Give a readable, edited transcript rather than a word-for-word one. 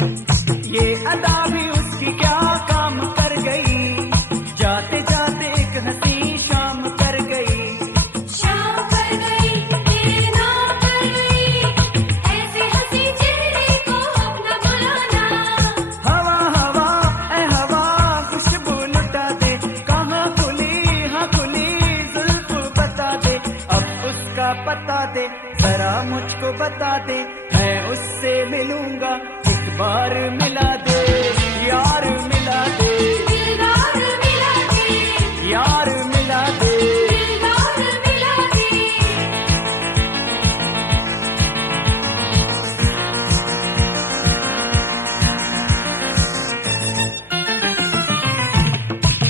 ये अदा भी उसकी क्या काम कर गई, जाते जाते एक हंसी शाम कर गई। शाम कर गई, ये नाम कर गई, ऐसे हंसी चेहरे को अपना बुलाना। हवा हवा ए हवा खुशबू लुटा दे, कहाँ खुली हाँ खुली जुल्फ बता दे, अब उसका पता दे जरा मुझको बता दे, मैं उससे मिलूंगा एक बार मिला दे, यार मिला दे, दिलदार मिला दे, यार